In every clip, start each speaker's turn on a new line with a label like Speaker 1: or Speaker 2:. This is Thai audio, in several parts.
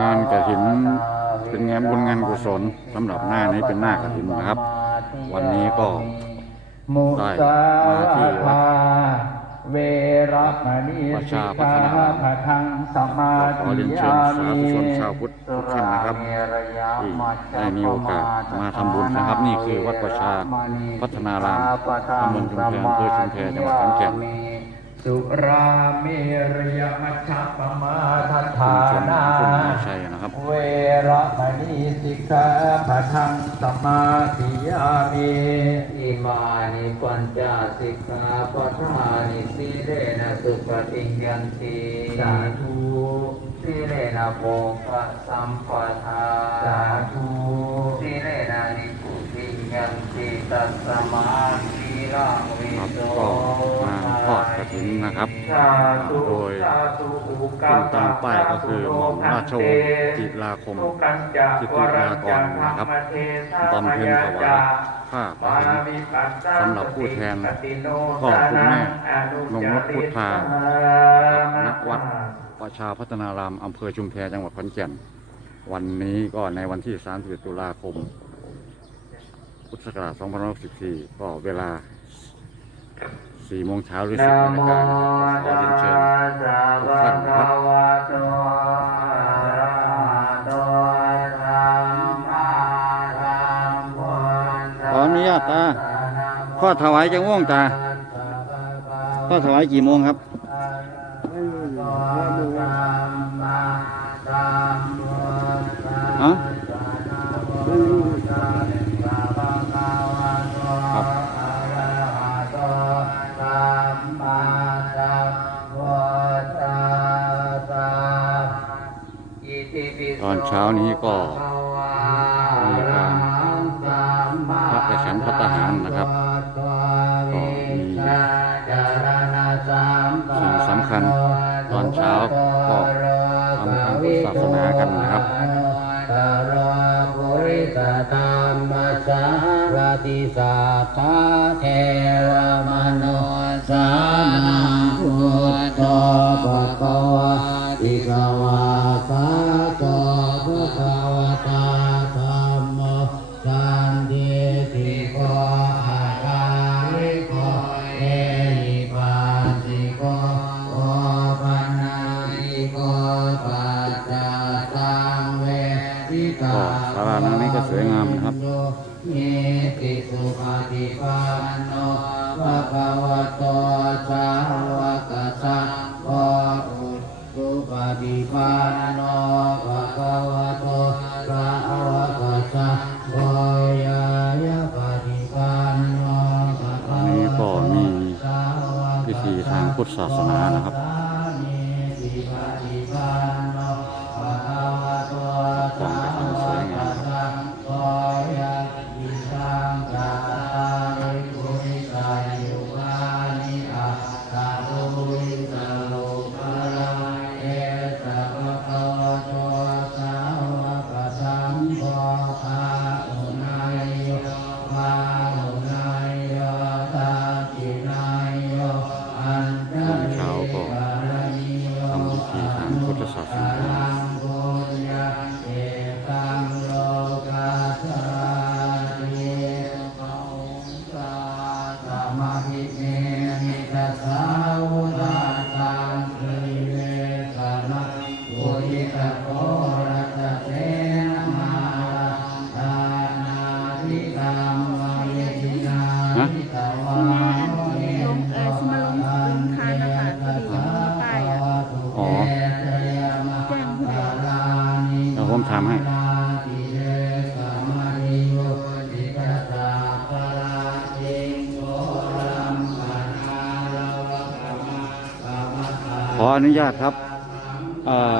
Speaker 1: งา
Speaker 2: นกฐินเป็นงานบุญงานกุศลสำหรับหน้านี้เป็นหน้ากฐินนะครับ วันนี้ก็
Speaker 1: มุสา
Speaker 2: ได้มาที่วัด
Speaker 1: เวรมณี
Speaker 2: ประ
Speaker 1: สิ
Speaker 2: ชากพั
Speaker 1: ขา
Speaker 2: ฒนา
Speaker 1: พะทังสมา
Speaker 2: ขอ
Speaker 1: ธิ
Speaker 2: เรียนเชิญสาธุชนชาวพุทธทุกท่านนะครับที่ได้มีโอกาสมาทำบุญนะครับ นี่คือวัดประชาพัฒนารามตำบลชุมแพอำเภอชุมแพจังหวัดขอนแก่น
Speaker 1: สุราเมร ทังสมาธิยามิอิมานิปัญจสิกขาปะทานิสีเลนะสุปฏิญญันติสาธุสีเลนะโภคะสัมปทาสาธุสีเลนะนิพุติญญันติตัสมาธิรังวิโส
Speaker 2: ก็มาทอดกฐินนะครับ
Speaker 1: สาธุ
Speaker 2: โดย
Speaker 1: สาธุอุก
Speaker 2: ขึ้นตามป้ายก็คือหม่อมราชวงศ์จิราคมจิตรากรนะครับบำเพ็ญถวายผ้ากฐินสำหรับผู้แทนก็คุณแม่นงนุชพุทธานักวัดประชาพัฒนารามอำเภอชุมแพจังหวัดขอนแก่น วันนี้ก็ในวันที่ 31 ตุลาคม พุทธศักราช 2564 ก็เวลา 4โมงเช้าหรือ10
Speaker 1: นะ
Speaker 2: นาฬิ
Speaker 1: โม
Speaker 2: กาขอเรียนเชิญ
Speaker 1: ตัสสะภะคะวะโตอะระหะโตสัมมาสัมพุทธัสสะ
Speaker 2: ขออนุญาตตาพ่อถวายจังม่วงตาพ่อถวายกี่โมงครับฮะ ตอนเช้านี้ก็มีการพระกฉันพัตหารนะครับก็มีสิ่งสำคัญตอนเช้าก็ทำทางพุทธศาสนากันนะครับ
Speaker 1: ริสธรรมสารติสัพพะเทวม พุทธ
Speaker 2: ศาสนา
Speaker 1: นะค
Speaker 2: รับ ฮะ
Speaker 3: คุณแม่อันลงเออสิมาลงลงทานนะคะพอดีมีป้ายอะ
Speaker 2: อ๋อ
Speaker 3: แจ้งผู้ใด
Speaker 2: เดี๋ยวผมถามให้ขออนุญาตครับเอ่อ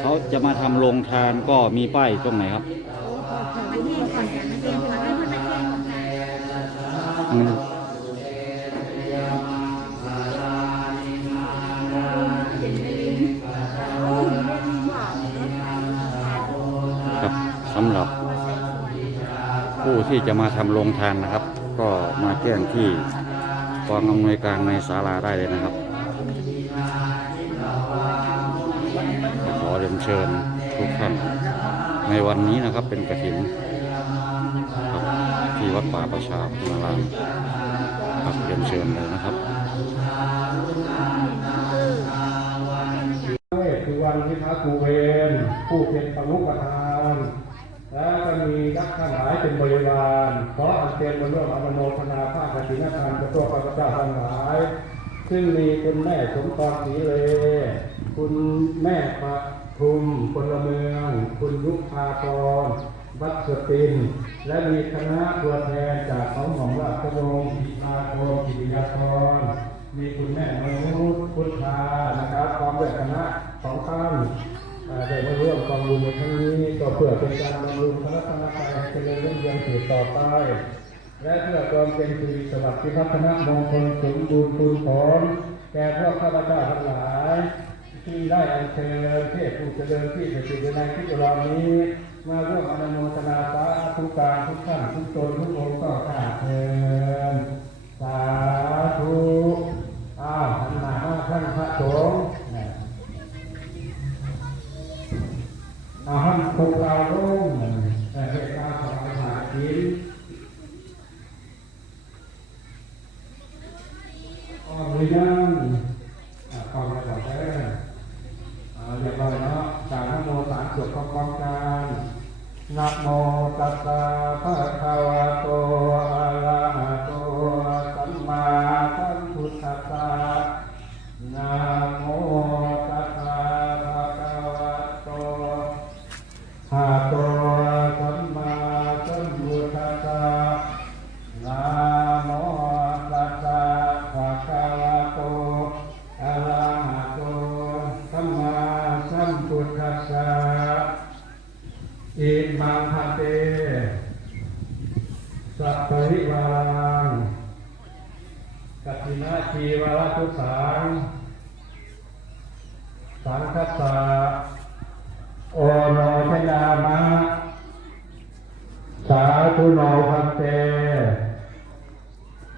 Speaker 2: เขาจะมาทำโรงทานก็มีป้ายตรงไหนครับ
Speaker 3: ค
Speaker 2: รับสำหรับ ผู้ที่จะมาทำโรงทานนะครับ ก็มาแจ้งที่กองอำนวยการในศาลาได้เลยนะครับขอ
Speaker 3: เเชิ
Speaker 2: ญทุกท่านในวันนี้นะครับเป็นกระถิน ที่วัดป่าประชาพัฒนารามครับเรียนเชิญเลยนะครับ
Speaker 4: คือวันพิทักษ์ภูเวนผู้เป็นประมุขประธานและก็มีนักทั้งหายเป็นบริวารขออัญเชิญมาร่วมอนุโมทนาภาคกินทานกับตัวข้าพเจ้าทั้งหลาย ซึ่งมีคุณแม่สมพรศรีเลคุณแม่ปะทุมพลเมือง คุณยุพาพร วัดสติน และมีคณะตัวแทนจากของหม่อมราชวงศ์ปิตาโกกิติยาธรมีคุณแม่มนุษย์พุทธานะครับพร้อมด้วยคณะของท่านได้มาร่วมกองบุญในครั้งนี้ก็เพื่อเป็นการบำรุงพระรัตนตรัยให้เจริญรุ่งเรืองสืบต่อไป และเพื่อความเป็นสิริสวัสดิ์พิพัฒนมงคลสมบูรณ์ปูนผลแก่พวกข้าพเจ้าทั้งหลาย ที่ได้อัญเชิญเทพผู้เจริญที่สถิตอยู่ในที่เรานี้ มาร่วมอนุโมทนาสาธุการทุกท่านทุกตนทุกองค์ก็ข้าเชิญสาธุอ้าวหันหน้ามาท่านพระสงฆ์อาหารพวกเราลงแต่เหตุการณ์ของอาหารกินอ้อมหรือยังอ่ นะโมตัสสะภะคะวะโตอะโตสัมมาสัมพุทธัสสะนะโมตัสสะภะคะวะโตอะระหะโตสัมมาสัมพุทธัสสะอิมังคะเตสัพพะริวารัง กัตินาทีวรทุสังสังคัสสะโอโนชยามะ สาธุโนพันเต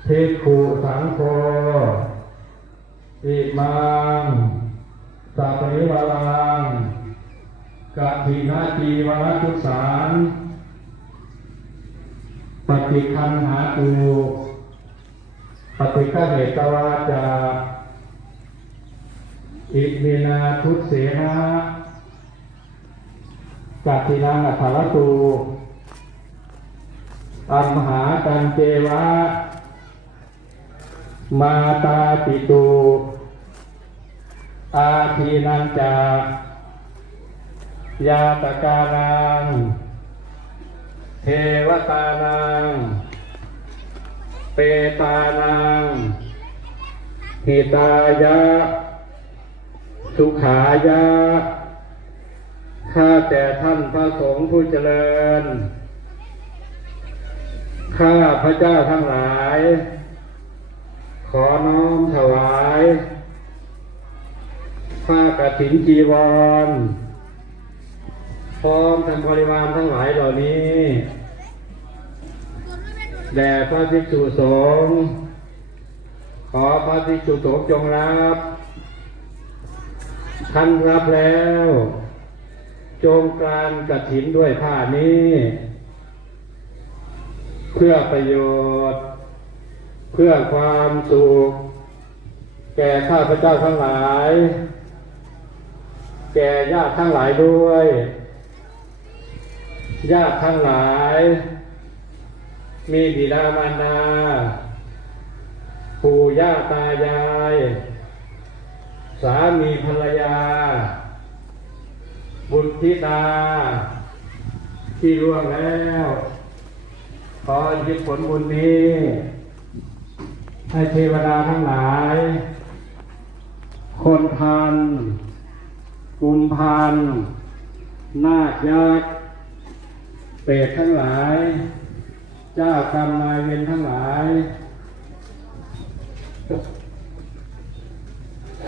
Speaker 4: ทิกขุสังโฆอิมังสัพพิวารังกัตินาทีวรทุสังปฏิคันหาตู ปฏิฆาเหตวาจาอิมินาทุเสนะกัตินังอัฏฐารตูอัมหาตันเจวะ มาตาปิตูอาทีนันจายาตกานัง เทวตานัง เปตานังหิตายะ สุขายะ ข้าแต่ท่านพระสงฆ์ผู้เจริญ ข้าพระเจ้าทั้งหลาย ขอน้อมถวายผ้ากฐินจีวร พร้อมทั้งบริวารทั้งหลายเหล่านี้ แด่พระภิกษุสงฆ์ขอพระภิกษุสงฆ์จงรับท่านรับแล้ว จงการกระถินด้วยผ้านี้ เพื่อประโยชน์ เพื่อความสุข แก่ข้าพเจ้าทั้งหลาย แก่ญาติทั้งหลายด้วย ญาติทั้งหลาย มีบิดามารดาปู่ย่าตายาย สามีภรรยา บุตรธิดา ที่ล่วงแล้ว ขอยึดผลบุญนี้ ให้เทวดาทั้งหลาย คนพัน กุมพัน นาคยักษ์เปรตทั้งหลาย เจ้ากรรมนายเวรทั้งหลาย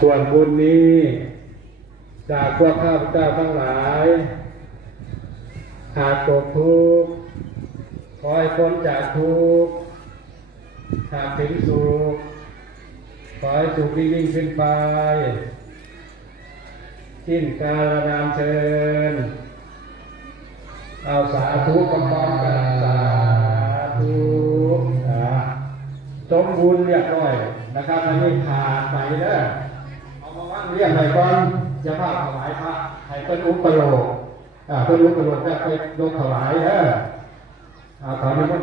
Speaker 4: ส่วนบุญนี้ จากพวกข้าพเจ้าทั้งหลาย หากตกทุกข์ขอให้พ้นจากทุกข์หากถึงสุขขอให้สุขยิ่งยิ่งขึ้นไปสิ้นกาลนานเชิญ เอาสาธุกำพร้อมกันสา สมบูรณ์เรียบร้อยนะครับอันนี้ผ่านไปเด้อเอามาว่างเรียบไปก่อนจะพาถวายพระให้เป็นอุปโลกอ่าเป็นอุปโลกแล้วไปลงถวายเด้ออ่าตอนนี้ก็